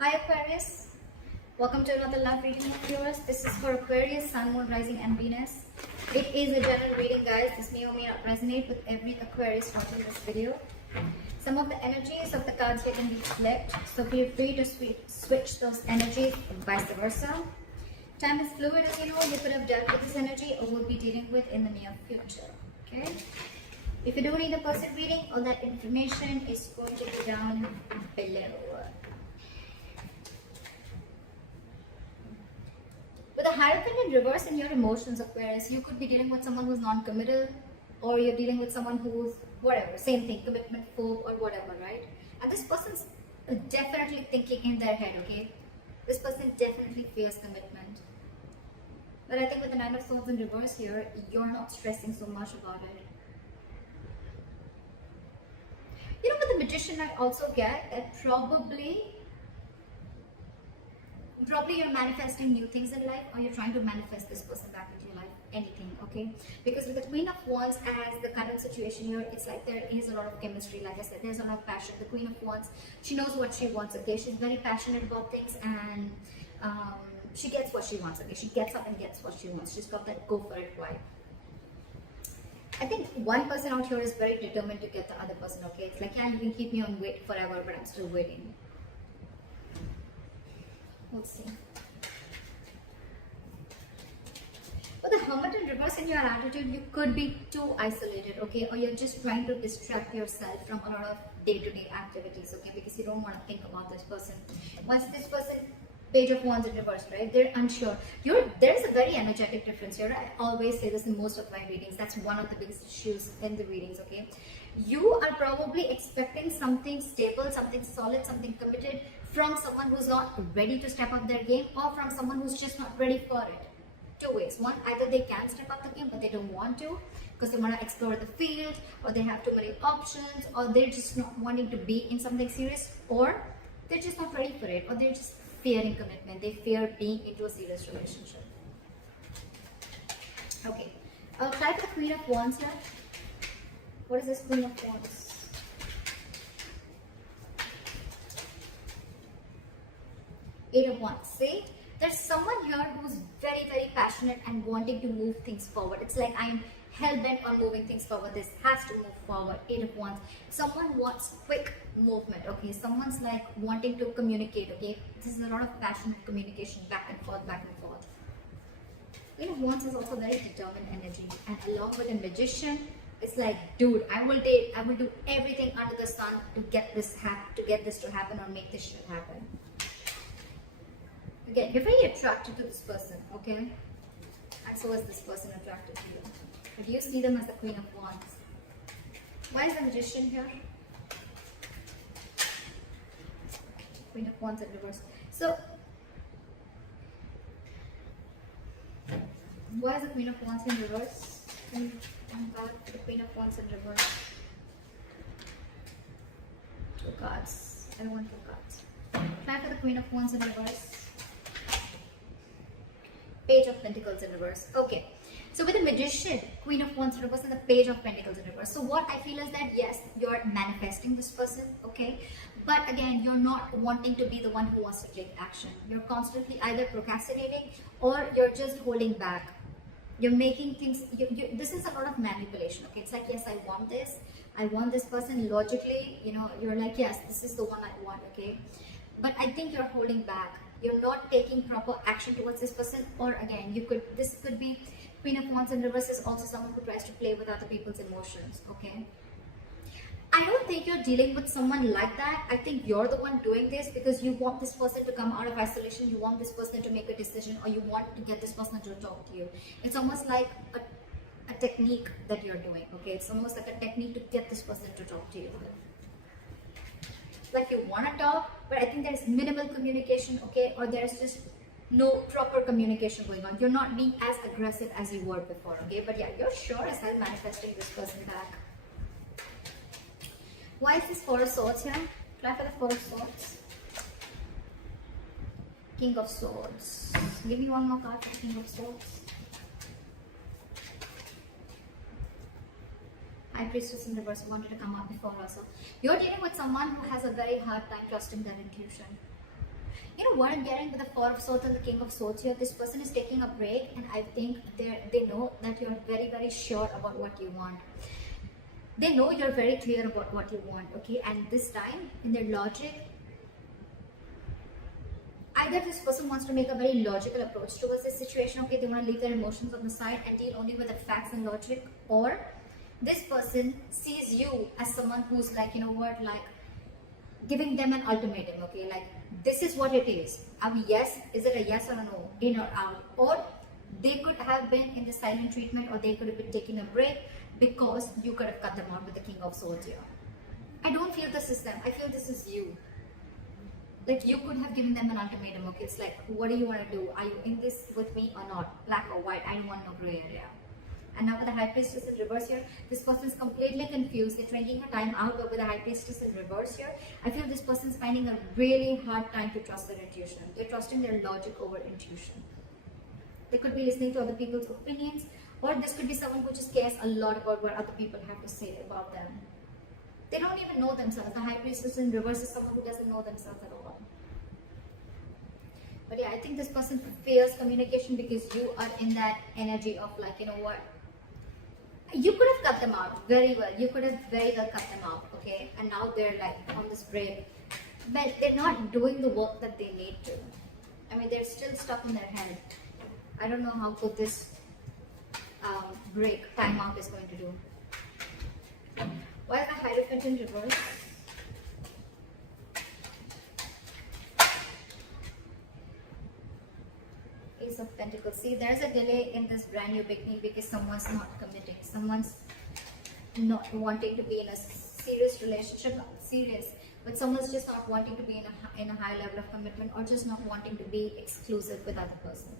Hi Aquarius, welcome to another love reading of yours. This is for Aquarius, Sun, Moon, Rising and Venus. It is a general reading, guys. This may or may not resonate with every Aquarius watching this video. Some of the energies of the cards here can be flipped, so feel free to switch those energies and vice versa. Time is fluid, as you know. You could have dealt with this energy or will be dealing with in the near future. Okay? If you do need a person reading, all that information is going to be down below. With a Hierophant in reverse in your emotions, Aquarius, you could be dealing with someone who's non-committal, or you're dealing with someone who's whatever, same thing, commitment phobe or whatever, right? And this person's definitely thinking in their head, okay? This person definitely fears commitment. But I think with the Nine of Swords in reverse here, you're not stressing so much about it. You know, with the Magician, I also get that probably you're manifesting new things in life, or you're trying to manifest this person back into your life, anything, okay? Because with the Queen of Wands as the current situation here, it's like there is a lot of chemistry. Like I said, there's a lot of passion. The Queen of Wands, she knows what she wants, okay? She's very passionate about things, and she gets what she wants, okay? She gets up and gets what she wants. She's got that go for it vibe. I think one person out here is very determined to get the other person, okay? It's like, yeah, you can keep me on wait forever, but I'm still waiting. Let's see. With the Hermit in reverse in your attitude, you could be too isolated, okay? Or you're just trying to distract yourself from a lot of day-to-day activities, okay? Because you don't want to think about this person. Once this person, Page of Wands in reverse, right? They're unsure. There's a very energetic difference here. I always say this in most of my readings. That's one of the biggest issues in the readings, okay? You are probably expecting something stable, something solid, something committed from someone who's not ready to step up their game, or from someone who's just not ready for it. Two ways. One, either they can step up the game, but they don't want to because they want to explore the field, or they have too many options, or they're just not wanting to be in something serious, or they're just not ready for it, or they're just fearing commitment. They fear being into a serious relationship. Okay, I'll try for the Queen of Wands here. What is this Queen of Wands? Eight of Wands. See, there's someone here who's very, very passionate and wanting to move things forward. It's like, I'm hell-bent on moving things forward. This has to move forward. Eight of Wands. Someone wants quick movement, okay? Someone's like wanting to communicate, okay? This is a lot of passionate communication, back and forth, back and forth. Queen of Wands is also very determined energy, and along with a Magician, it's like, dude, I will do everything under the sun to get this to happen, or make this shit happen. Again, you're very attracted to this person, okay? And so is this person attracted to you. But you see them as the Queen of Wands. Why is the Magician here? Queen of Wands in reverse. So, why is the Queen of Wands in reverse? One card for the Queen of Wands in reverse. Two cards. I don't want two cards. Try for the Queen of Wands in reverse. Page of Pentacles in reverse. Okay. So with the Magician, Queen of Wands in reverse, and the Page of Pentacles in reverse. So what I feel is that, yes, you're manifesting this person, okay? But again, you're not wanting to be the one who wants to take action. You're constantly either procrastinating, or you're just holding back. You're making things, this is a lot of manipulation, okay? It's like, yes, I want this person. Logically, you know, you're like, yes, this is the one I want, okay? But I think you're holding back. You're not taking proper action towards this person. Or again, this could be Queen of Wands in reverse is also someone who tries to play with other people's emotions, okay? I don't think you're dealing with someone like that. I think you're the one doing this because you want this person to come out of isolation. You want this person to make a decision, or you want to get this person to talk to you. It's almost like a technique that you're doing, okay? It's almost like a technique to get this person to talk to you. Like, you want to talk, but I think there's minimal communication, okay? Or there's just no proper communication going on. You're not being as aggressive as you were before, okay? But yeah, you're sure as hell manifesting this person back. Why is this Four of Swords here? Try for the Four of Swords. King of Swords. Give me one more card for the King of Swords. High Priestess in reverse wanted to come up before also. You're dealing with someone who has a very hard time trusting their intuition. You know what I'm getting with the Four of Swords and the King of Swords here? This person is taking a break, and I think they know that you're very, very sure about what you want. They know you're very clear about what you want, okay? And this time, in their logic, either this person wants to make a very logical approach towards this situation, okay? They want to leave their emotions on the side and deal only with the facts and logic, or this person sees you as someone who's like, you know what, like giving them an ultimatum, okay? Like, this is what it is. Yes, is it a yes or a no, in or out? Or they could have been in the silent treatment, or they could have been taking a break because you could have cut them out with the King of Swords here. I don't feel this is them. I feel this is you. Like, you could have given them an ultimatum, okay? It's like, what do you want to do? Are you in this with me or not? Black or white? I don't want no gray area. And now with the High Priestess in reverse here, this person is completely confused. They're drinking her time out, but with the High Priestess in reverse here, I feel this person is finding a really hard time to trust their intuition. They're trusting their logic over intuition. They could be listening to other people's opinions, or this could be someone who just cares a lot about what other people have to say about them. They don't even know themselves. The High Priestess in reverse is someone who doesn't know themselves at all. But yeah, I think this person fears communication because you are in that energy of like, you know what? You could have cut them out very well. You could have very well cut them out, okay? And now they're like on this break. But they're not doing the work that they need to. I mean, they're still stuck in their head. I don't know how good this break, time out is going to do. Why is the Hierophant in reverse? Ace of Pentacles. See, there's a delay in this brand new beginning because someone's not committing. Someone's not wanting to be in a serious relationship, not serious, but someone's just not wanting to be in a high level of commitment, or just not wanting to be exclusive with other person.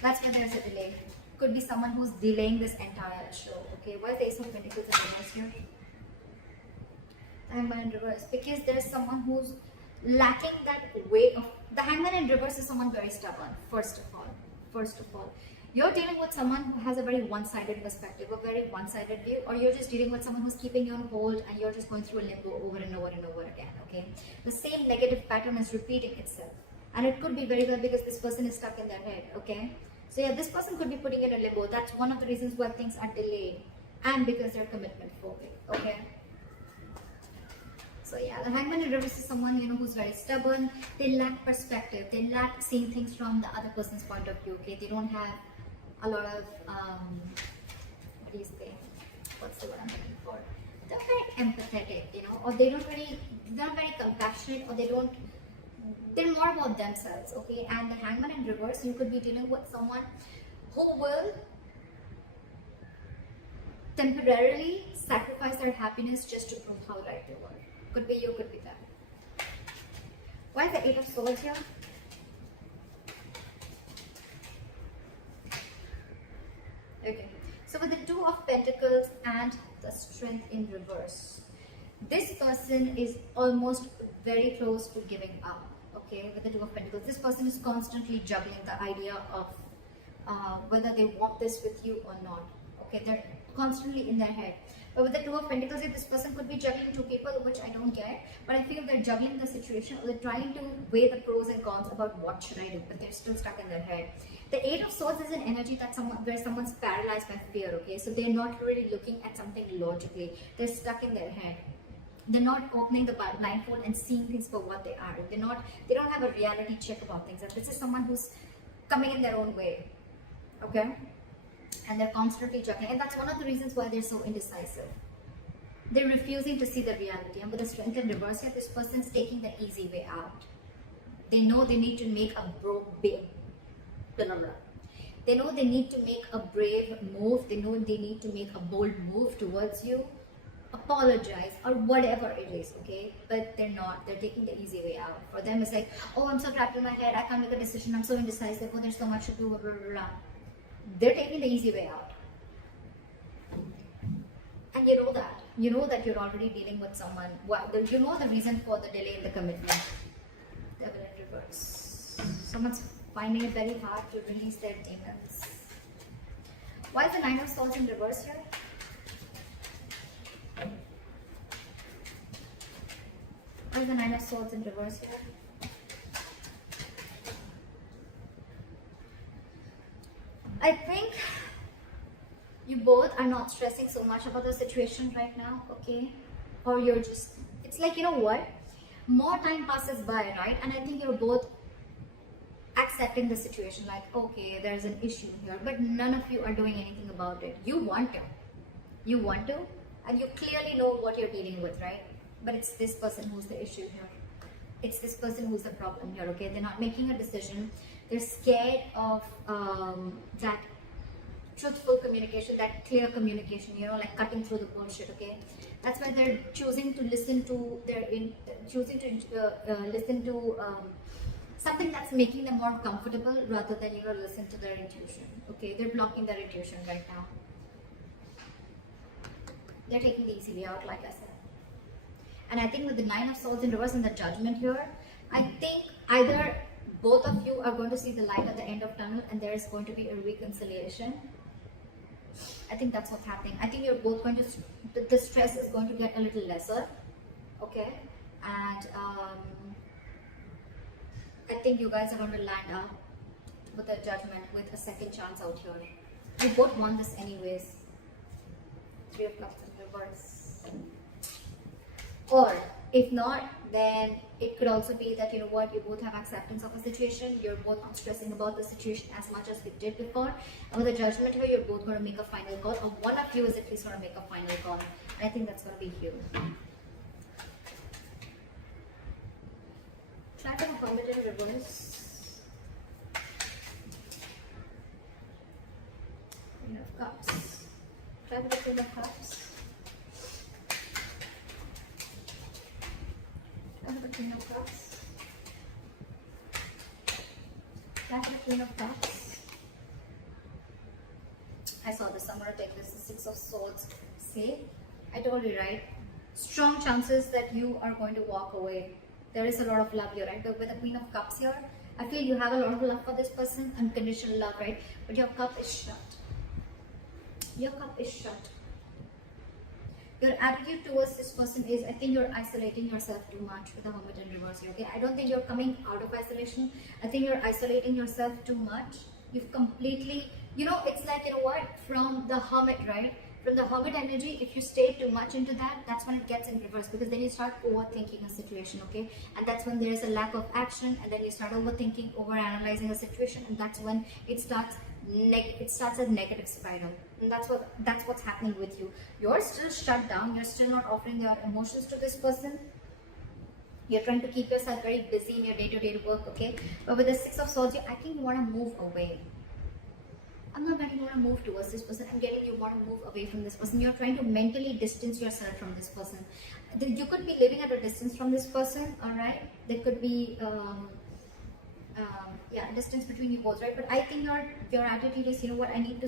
That's why there's a delay. Could be someone who's delaying this entire show. Okay, why is the Ace of Pentacles in reverse here? Hangman in reverse, because there's someone who's lacking that way of. The Hangman in reverse is someone very stubborn. First of all, you're dealing with someone who has a very one-sided perspective, a very one-sided view, or you're just dealing with someone who's keeping you on hold and you're just going through a limbo over and over and over again. Okay, the same negative pattern is repeating itself, and it could be very well because this person is stuck in their head. Okay, so yeah, this person could be putting in a limbo. That's one of the reasons why things are delayed, and because they're commitment phobic. Okay. So yeah, the Hangman in reverse is someone, you know, who's very stubborn. They lack perspective. They lack seeing things from the other person's point of view. Okay, they don't have a lot of what do you say? What's the word I'm looking for? They're very empathetic, you know, or they're not very compassionate, or they're more about themselves. Okay, and the Hangman in reverse, you could be dealing with someone who will temporarily sacrifice their happiness just to prove how right they were. Could be you, could be them. Why is the Eight of Swords here? Okay, so with the Two of Pentacles and the Strength in reverse, this person is almost very close to giving up. Okay, with the Two of Pentacles, this person is constantly juggling the idea of whether they want this with you or not. Okay, they're constantly in their head. But with the Two of Pentacles, this person could be juggling two people, which I don't get. But I feel they're juggling the situation, or they're trying to weigh the pros and cons about what should I do, but they're still stuck in their head. The Eight of Swords is an energy that where someone's paralyzed by fear. Okay, so they're not really looking at something logically. They're stuck in their head. They're not opening the blindfold and seeing things for what they are. They don't have a reality check about things. And this is someone who's coming in their own way. Okay. And they're constantly juggling, and that's one of the reasons why they're so indecisive. They're refusing to see the reality, and with the Strength in reverse here, this person's taking the easy way out. They know they need to make a They know they need to make a brave move. They know they need to make a bold move towards you, apologize, or whatever it is, okay? But they're not. They're taking the easy way out. For them, it's like, oh, I'm so trapped in my head. I can't make a decision. I'm so indecisive. Oh, there's so much to do. Blah, blah, blah. They're taking the easy way out. And you know that. You know that you're already dealing with someone. Well, you know the reason for the delay in the commitment. Devil in reverse. Someone's finding it very hard to release their demons. Why is the Nine of Swords in reverse here? Why is the Nine of Swords in reverse here? I think you both are not stressing so much about the situation right now, okay? Or you're just, it's like, you know what? More time passes by, right? And I think you're both accepting the situation, like, okay, there's an issue here, but none of you are doing anything about it. You want to, and you clearly know what you're dealing with, right? But it's this person who's the issue here. It's this person who's the problem here, okay? They're not making a decision. They're scared of that truthful communication, that clear communication, you know, like cutting through the bullshit, okay? That's why they're choosing to listen to listen to something that's making them more comfortable rather than, you know, listen to their intuition, okay? They're blocking their intuition right now. They're taking the easy way out, like I said. And I think with the Nine of Swords in reverse and the Judgment here, I think either both of you are going to see the light at the end of tunnel and there is going to be a reconciliation. I think that's what's happening. I think you're both going to, the stress is going to get a little lesser, okay? And I think you guys are going to land up with a Judgment, with a second chance out here. You both want this anyways. Three of Cups in reverse. Or if not, then it could also be that, you know what, you both have acceptance of a situation. You're both not stressing about the situation as much as we did before. And with the Judgment here, you're both going to make a final call, or one of you is at least going to make a final call. And I think that's going to be you. Try to have a in reverse. Queen of Cups. Try with the Queen of Cups. The Queen of Cups. That's the Queen of Cups. I saw this. I'm going to take this. The Six of Swords. See? I told you, right? Strong chances that you are going to walk away. There is a lot of love here, right? But with the Queen of Cups here, I feel you have a lot of love for this person. Unconditional love, right? But your cup is shut. Your cup is shut. Your attitude towards this person is, I think you're isolating yourself too much with the Hermit in reverse here, okay? I don't think you're coming out of isolation. I think you're isolating yourself too much. You've completely, you know, it's like, you know what, from the Hermit, right? From the Hermit energy, if you stay too much into that, that's when it gets in reverse, because then you start overthinking a situation, okay? And that's when there's a lack of action, and then you start overthinking, overanalyzing a situation, and that's when it starts a negative spiral. And that's what's happening with you. You're still shut down. You're still not offering your emotions to this person. You're trying to keep yourself very busy in your day-to-day work, okay? But with the Six of Swords, I think you want to move away. I'm not getting you want to move towards this person. I'm getting you want to move away from this person. You're trying to mentally distance yourself from this person. You could be living at a distance from this person, all right? There could be a distance between you both, right? But I think your attitude is, you know what, I need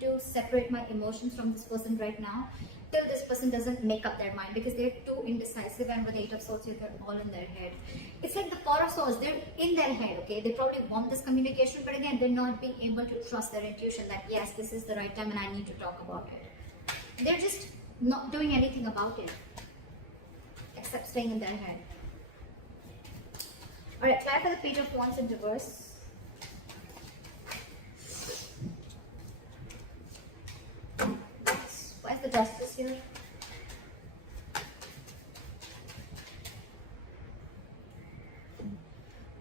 to separate my emotions from this person right now till this person doesn't make up their mind, because they're too indecisive, and with the Eight of Swords, they're all in their head. It's like the Four of Swords, they're in their head, okay? They probably want this communication, but again, they're not being able to trust their intuition that yes, this is the right time and I need to talk about it. They're just not doing anything about it except staying in their head. Alright, try for the Page of Wands in reverse. Why is the Justice here?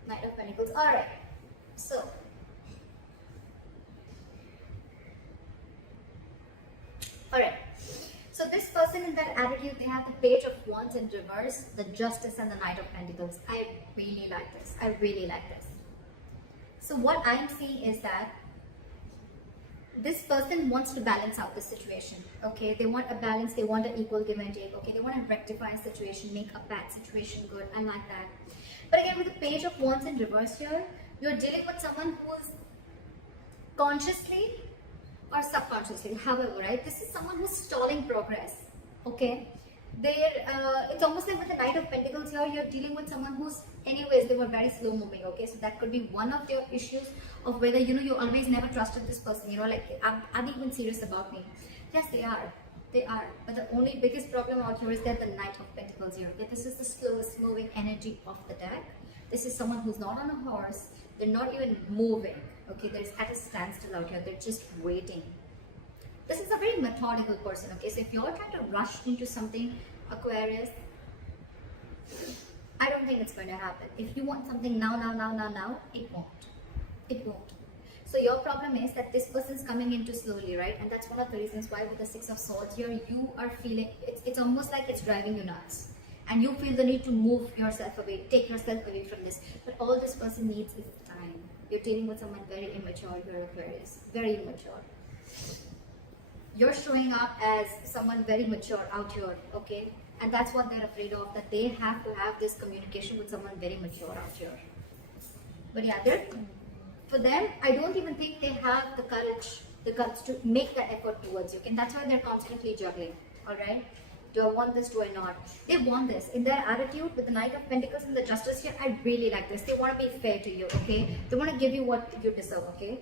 Knight of Pentacles. Alright, so this person in that attitude, they have the Page of Wands in reverse, the Justice, and the Knight of Pentacles. I really like this. I really like this. So what I'm seeing is that this person wants to balance out the situation, okay? They want a balance, they want an equal give and take, okay? They want to rectify a situation, make a bad situation good. I like that. But again, with the Page of Wands in reverse here, you're dealing with someone who is consciously or subconsciously, however, right? This is someone who's stalling progress, okay? It's almost like with the Knight of Pentacles here, you're dealing with someone who's, anyways, they were very slow moving, okay? So that could be one of your issues of whether, you know, you always never trusted this person, you know, like, are they even serious about me? Yes, they are. They are. But the only biggest problem out here is that the Knight of Pentacles here, okay? This is the slowest moving energy of the deck. This is someone who's not on a horse. They're not even moving. Okay, they're at a standstill out here. They're just waiting. This is a very methodical person. Okay, so if you're trying to rush into something, Aquarius, I don't think it's going to happen. If you want something now, it won't. It won't. So your problem is that this person's coming in too slowly, right? And that's one of the reasons why with the Six of Swords here, you are feeling, it's almost like it's driving you nuts. And you feel the need to move yourself away, take yourself away from this. But all this person needs is time. You're dealing with someone very immature here, Aquarius. Very immature. You're showing up as someone very mature out here, okay? And that's what they're afraid of, that they have to have this communication with someone very mature out here. But yeah, for them, I don't even think they have the courage to make that effort towards you. And that's why they're constantly juggling, alright? Do I want this? Do I not? They want this. In their attitude with the Knight of Pentacles and the Justice here, I really like this. They want to be fair to you, okay? They want to give you what you deserve, okay?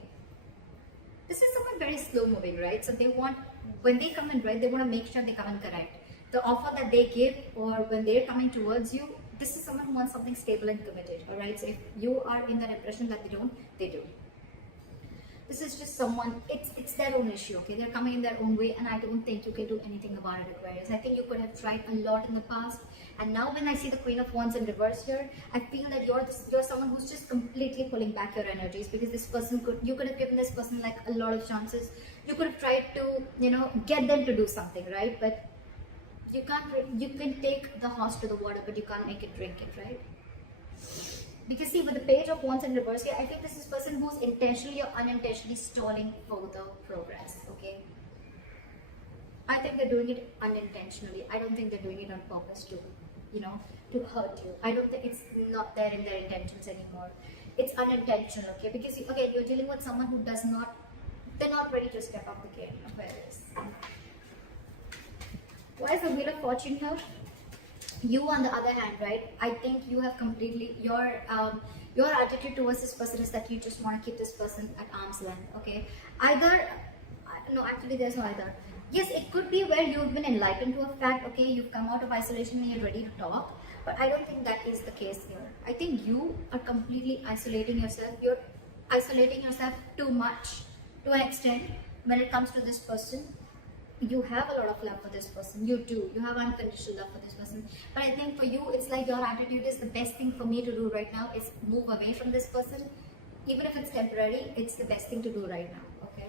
This is someone very slow moving, right? So they want, when they come in red, they want to make sure they come in correct. The offer that they give, or when they're coming towards you, this is someone who wants something stable and committed, alright? So if you are in that impression that they don't, they do. This is just someone, it's their own issue, okay? They're coming in their own way, and I don't think you can do anything about it, Aquarius. I think you could have tried a lot in the past, and now when I see the Queen of Wands in reverse here, I feel that you're someone who's just completely pulling back your energies, because this person you could have given this person like a lot of chances. You could have tried to, get them to do something, right? But you can take the horse to the water, but you can't make it drink it, right? Because see, with the Page of Wands in reverse here, I think this is a person who's intentionally or unintentionally stalling further progress, okay? I think they're doing it unintentionally. I don't think they're doing it on purpose to hurt you. I don't think it's not there in their intentions anymore. It's unintentional, okay? Because again, you're dealing with someone who they're not ready to step up the game, Aquarius. Why is the Wheel of Fortune here? You, on the other hand, right? I think you have completely your attitude towards this person is that you just want to keep this person at arm's length. Okay, no, actually, there's no either. Yes, it could be where you've been enlightened to a fact. Okay, you've come out of isolation and you're ready to talk. But I don't think that is the case here. I think you are completely isolating yourself. You're isolating yourself too much to an extent when it comes to this person. You have a lot of love for this person. You do. You have unconditional love for this person. But I think for you, it's like your attitude is the best thing for me to do right now is move away from this person. Even if it's temporary, it's the best thing to do right now. Okay?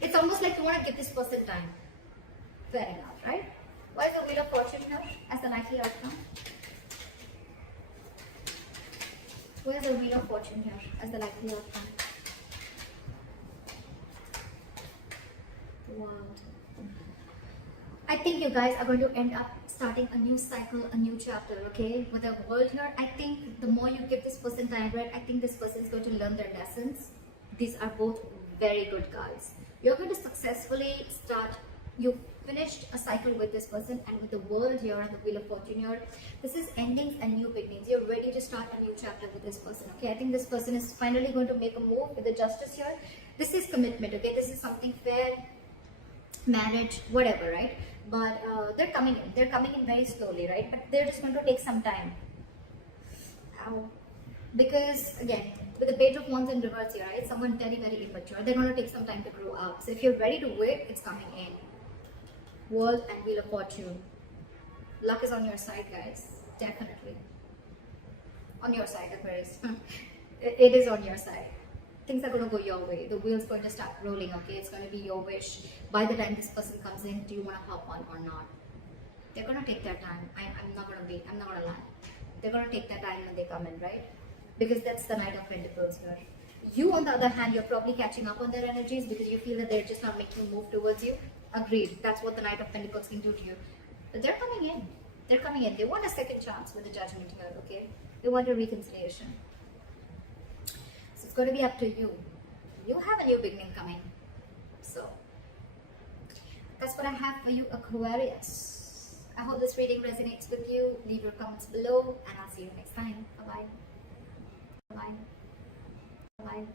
It's almost like you want to give this person time. Fair enough, right? Why is the Wheel of Fortune here as the likely outcome? Where's the Wheel of Fortune here as the likely outcome? Wow. I think you guys are going to end up starting a new cycle, a new chapter, okay? With the world here, I think the more you give this person time, right, I think this person is going to learn their lessons. These are both very good cards. You're going to successfully you finished a cycle with this person, and with the world here and the Wheel of Fortune here, this is endings and new beginnings. You're ready to start a new chapter with this person, okay? I think this person is finally going to make a move with the Justice here. This is commitment, okay? This is something fair, marriage, whatever, right? But they're coming in very slowly, right? But they're just going to take some time. Because again, with the Page of Wands in reverse here, right? Someone very, very immature. They're going to take some time to grow up. So if you're ready to wait, it's coming in. World and Wheel of Fortune. Luck is on your side, guys. Definitely. On your side, Aquarius. It is on your side. Things are going to go your way. The wheel's going to start rolling, okay? It's going to be your wish. By the time this person comes in, do you want to hop on or not? They're going to take their time. I'm not going to wait. I'm not going to lie. They're going to take their time when they come in, right? Because that's the Knight of Pentacles here. You, on the other hand, you're probably catching up on their energies because you feel that they're just not making a move towards you. Agreed. That's what the Knight of Pentacles can do to you. But they're coming in. They're coming in. They want a second chance with the Judgment here, okay? They want a reconciliation. So it's going to be up to you. You have a new beginning coming. So that's what I have for you, Aquarius. I hope this reading resonates with you. Leave your comments below and I'll see you next time. Bye-bye. Bye-bye. Bye-bye.